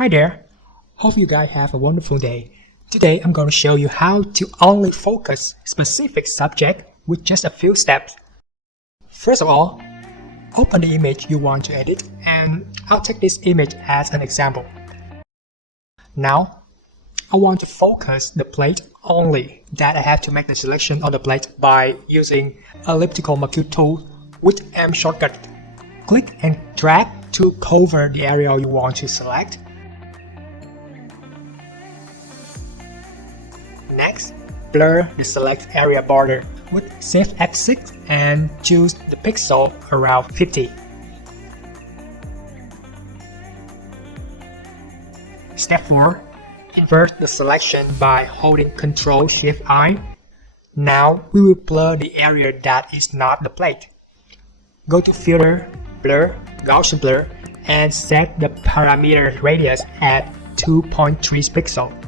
Hi there, hope you guys have a wonderful day. Today I'm going to show you how to only focus specific subject with just a few steps. First of all, open the image you want to edit and I'll take this image as an example. Now, I want to focus the plate only, that I have to make the selection on the plate by using elliptical marquee tool with M shortcut. Click and drag to cover the area you want to select. Next, blur the select area border with Shift F6 and choose the pixel around 50. Step 4. Invert the selection by holding Ctrl Shift I. Now we will blur the area that is not the plate. Go to Filter, Blur, Gaussian Blur, and set the parameter radius at 2.3 pixels.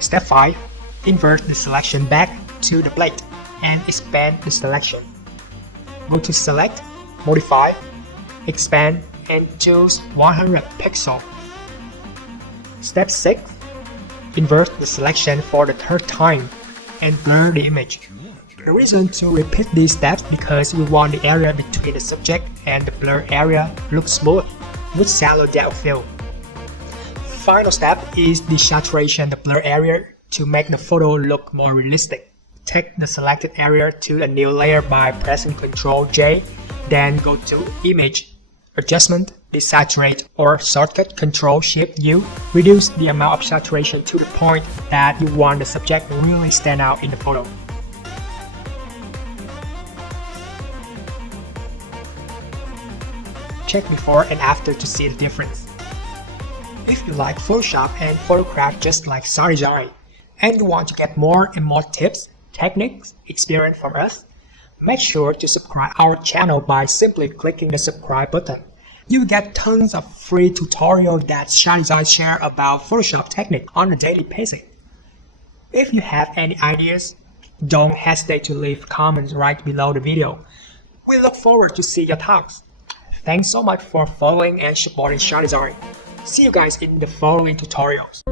Step 5. Invert the selection back to the plate and expand the selection. Go to Select, Modify, Expand, and choose 100 pixels. Step 6. Invert the selection for the third time and blur the image. The reason to repeat these steps because we want the area between the subject and the blur area look smooth with shallow depth of field. Final step is desaturation the blur area to make the photo look more realistic. Take the selected area to a new layer by pressing Ctrl J, then go to Image, Adjustment, Desaturate, or shortcut Ctrl Shift U. Reduce the amount of saturation to the point that you want the subject to really stand out in the photo. Check before and after to see the difference. If you like Photoshop and photograph just like SADESIGN, and you want to get more and more tips, techniques, experience from us, make sure to subscribe our channel by simply clicking the subscribe button. You will get tons of free tutorials that SADESIGN share about Photoshop technique on a daily basis. If you have any ideas, don't hesitate to leave comments right below the video. We look forward to see your thoughts. Thanks so much for following and supporting SADESIGN. See you guys in the following tutorials.